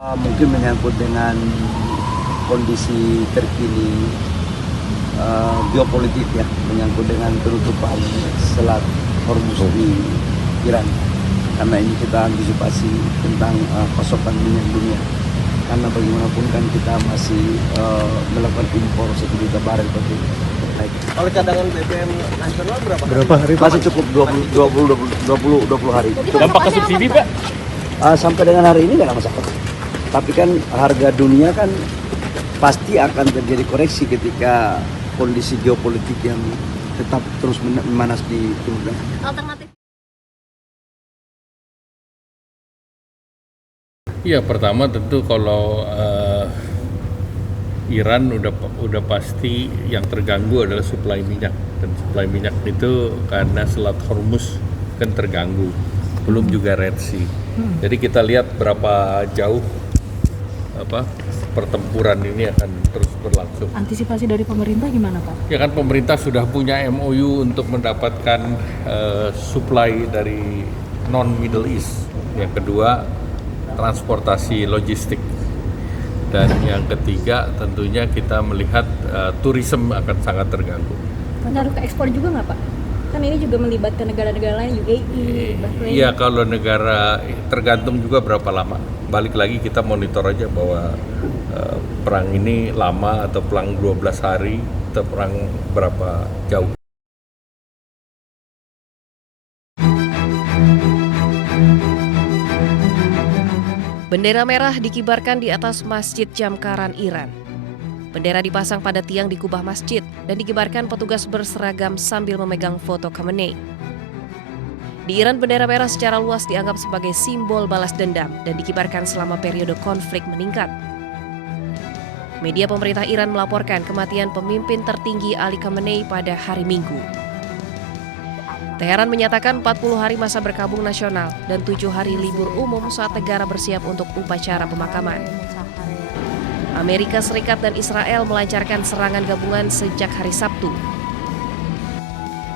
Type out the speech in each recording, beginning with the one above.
Mungkin menyangkut dengan kondisi terkini geopolitik ya, menyangkut dengan penutupan Selat Hormuz di Iran. Karena ini kita antisipasi tentang pasokan minyak dunia. Karena bagaimanapun kan kita masih melakukan impor 1 juta barel per hari. Kalau cadangan BBM nasional berapa? Masih cukup 20 hari. Dampak ke subsidi, Pak? Sampai dengan hari ini nggak ada masalah. Tapi kan harga dunia kan pasti akan terjadi koreksi ketika kondisi geopolitik yang tetap terus memanas di Timur Tengah. Alternatif. Ya, pertama tentu kalau Iran udah pasti yang terganggu adalah suplai minyak, dan suplai minyak itu karena Selat Hormuz kan terganggu, belum juga Red Sea. Jadi kita lihat berapa jauh pertempuran ini akan terus berlangsung. Antisipasi dari pemerintah gimana, Pak? Ya kan pemerintah sudah punya MOU untuk mendapatkan supply dari non-Middle East. Yang kedua, transportasi logistik. Dan yang ketiga, tentunya kita melihat tourism akan sangat terganggu. Pengaruh ke ekspor juga nggak, Pak? Kan ini juga melibatkan negara-negara lain, UAE, Bahrain. Iya, kalau negara tergantung juga berapa lama. Balik lagi kita monitor aja bahwa perang ini lama atau perang 12 hari atau perang berapa jauh. Bendera merah dikibarkan di atas Masjid Jamkaran Iran. Bendera dipasang pada tiang di kubah masjid dan dikibarkan petugas berseragam sambil memegang foto Khamenei. Di Iran, bendera merah secara luas dianggap sebagai simbol balas dendam dan dikibarkan selama periode konflik meningkat. Media pemerintah Iran melaporkan kematian pemimpin tertinggi Ali Khamenei pada hari Minggu. Teheran menyatakan 40 hari masa berkabung nasional dan 7 hari libur umum saat negara bersiap untuk upacara pemakaman. Amerika Serikat dan Israel melancarkan serangan gabungan sejak hari Sabtu.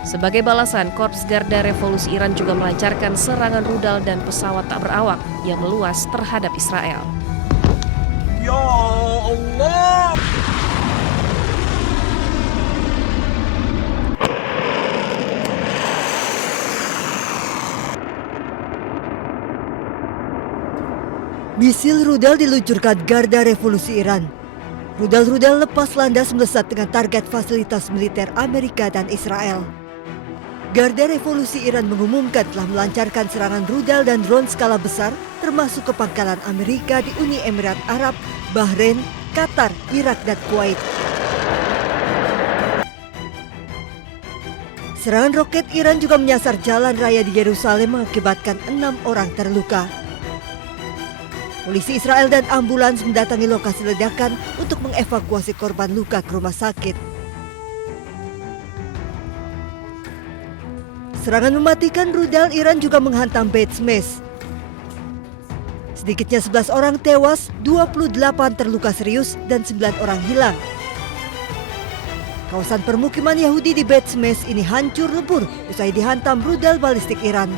Sebagai balasan, Korps Garda Revolusi Iran juga melancarkan serangan rudal dan pesawat tak berawak yang meluas terhadap Israel. Ya Allah! Misil rudal diluncurkan Garda Revolusi Iran. Rudal-rudal lepas landas melesat dengan target fasilitas militer Amerika dan Israel. Garda Revolusi Iran mengumumkan telah melancarkan serangan rudal dan drone skala besar termasuk ke pangkalan Amerika di Uni Emirat Arab, Bahrain, Qatar, Irak, dan Kuwait. Serangan roket Iran juga menyasar jalan raya di Yerusalem mengakibatkan 6 orang terluka. Polisi Israel dan ambulans mendatangi lokasi ledakan untuk mengevakuasi korban luka ke rumah sakit. Serangan mematikan rudal Iran juga menghantam Beit Shmesh. Sedikitnya 11 orang tewas, 28 terluka serius, dan 9 orang hilang. Kawasan permukiman Yahudi di Beit Shmesh ini hancur lebur usai dihantam rudal balistik Iran.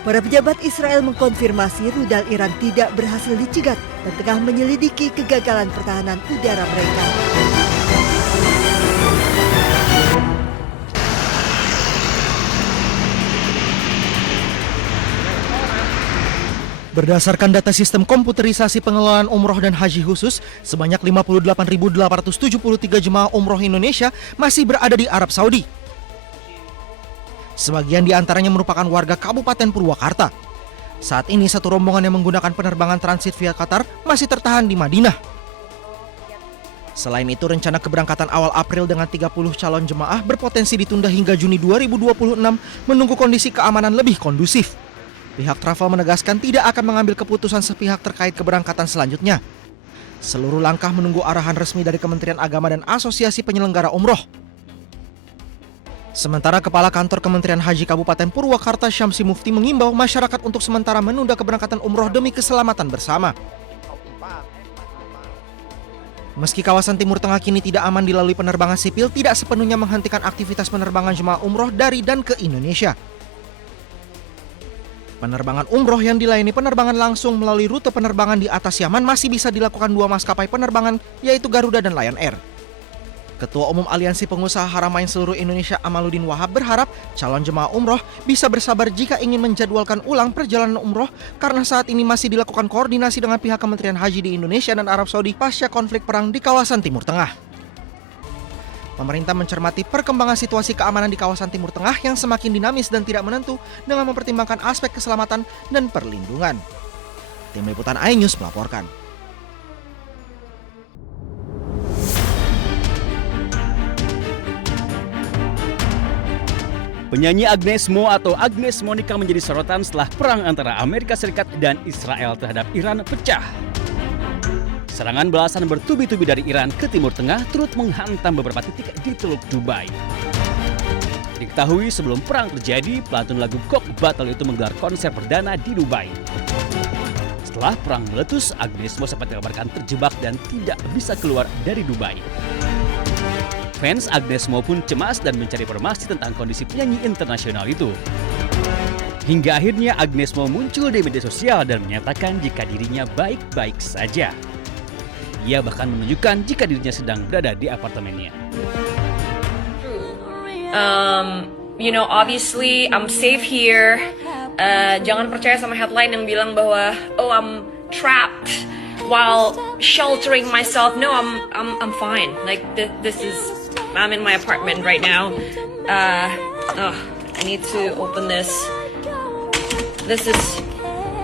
Para pejabat Israel mengkonfirmasi rudal Iran tidak berhasil dicegat dan tengah menyelidiki kegagalan pertahanan udara mereka. Berdasarkan data sistem komputerisasi pengelolaan umroh dan haji khusus, sebanyak 58.873 jemaah umroh Indonesia masih berada di Arab Saudi. Sebagian di antaranya merupakan warga Kabupaten Purwakarta. Saat ini satu rombongan yang menggunakan penerbangan transit via Qatar masih tertahan di Madinah. Selain itu, rencana keberangkatan awal April dengan 30 calon jemaah berpotensi ditunda hingga Juni 2026 menunggu kondisi keamanan lebih kondusif. Pihak travel menegaskan tidak akan mengambil keputusan sepihak terkait keberangkatan selanjutnya. Seluruh langkah menunggu arahan resmi dari Kementerian Agama dan Asosiasi Penyelenggara Umroh. Sementara Kepala Kantor Kementerian Haji Kabupaten Purwakarta Syamsi Mufti mengimbau masyarakat untuk sementara menunda keberangkatan umroh demi keselamatan bersama. Meski kawasan Timur Tengah kini tidak aman dilalui penerbangan sipil, tidak sepenuhnya menghentikan aktivitas penerbangan jemaah umroh dari dan ke Indonesia. Penerbangan umroh yang dilayani penerbangan langsung melalui rute penerbangan di atas Yaman masih bisa dilakukan 2 maskapai penerbangan, yaitu Garuda dan Lion Air. Ketua Umum Aliansi Pengusaha Haramain Seluruh Indonesia Amaluddin Wahab berharap calon jemaah umroh bisa bersabar jika ingin menjadwalkan ulang perjalanan umroh karena saat ini masih dilakukan koordinasi dengan pihak Kementerian Haji di Indonesia dan Arab Saudi pasca konflik perang di kawasan Timur Tengah. Pemerintah mencermati perkembangan situasi keamanan di kawasan Timur Tengah yang semakin dinamis dan tidak menentu dengan mempertimbangkan aspek keselamatan dan perlindungan. Tim Liputan iNews melaporkan. Penyanyi Agnes Mo atau Agnes Monica menjadi sorotan setelah perang antara Amerika Serikat dan Israel terhadap Iran pecah. Serangan belasan bertubi-tubi dari Iran ke Timur Tengah turut menghantam beberapa titik di Teluk Dubai. Diketahui sebelum perang terjadi, pelantun lagu Cock Battle itu menggelar konser perdana di Dubai. Setelah perang meletus, Agnes Mo sempat dikabarkan terjebak dan tidak bisa keluar dari Dubai. Fans Agnes Mo pun cemas dan mencari informasi tentang kondisi penyanyi internasional itu. Hingga akhirnya Agnes Mo muncul di media sosial dan menyatakan jika dirinya baik-baik saja. Ia bahkan menunjukkan jika dirinya sedang berada di apartemennya. Obviously I'm safe here. Jangan percaya sama headline yang bilang bahwa I'm trapped while sheltering myself. No, I'm fine. Like I'm in my apartment right now. I need to open this.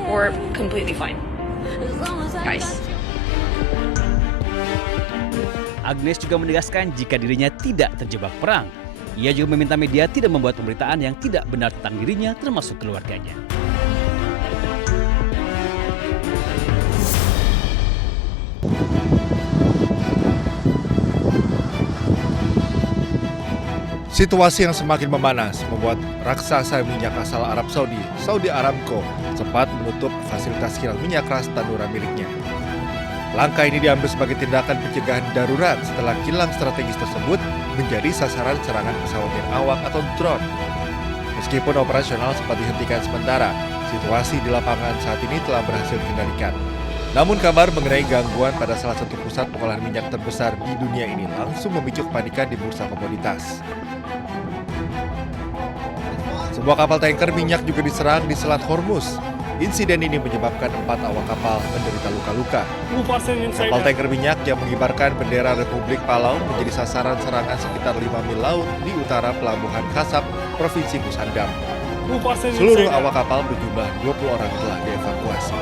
We're completely fine, guys. Agnes juga menegaskan jika dirinya tidak terjebak perang. Ia juga meminta media tidak membuat pemberitaan yang tidak benar tentang dirinya termasuk keluarganya. Situasi yang semakin memanas membuat raksasa minyak asal Arab Saudi, Saudi Aramco, sempat menutup fasilitas kilang minyak keras Tanura miliknya. Langkah ini diambil sebagai tindakan pencegahan darurat setelah kilang strategis tersebut menjadi sasaran serangan pesawat awak atau drone. Meskipun operasional sempat dihentikan sementara, situasi di lapangan saat ini telah berhasil dikendalikan. Namun kabar mengenai gangguan pada salah satu pusat pengolahan minyak terbesar di dunia ini langsung memicu kepanikan di bursa komoditas. Sebuah kapal tanker minyak juga diserang di Selat Hormuz. Insiden ini menyebabkan 4 awak kapal menderita luka-luka. Kapal tanker minyak yang mengibarkan bendera Republik Palau menjadi sasaran serangan sekitar 5 mil laut di utara Pelabuhan Kasab, Provinsi Nusa Dam. Seluruh awak kapal berjumlah 20 orang telah dievakuasi.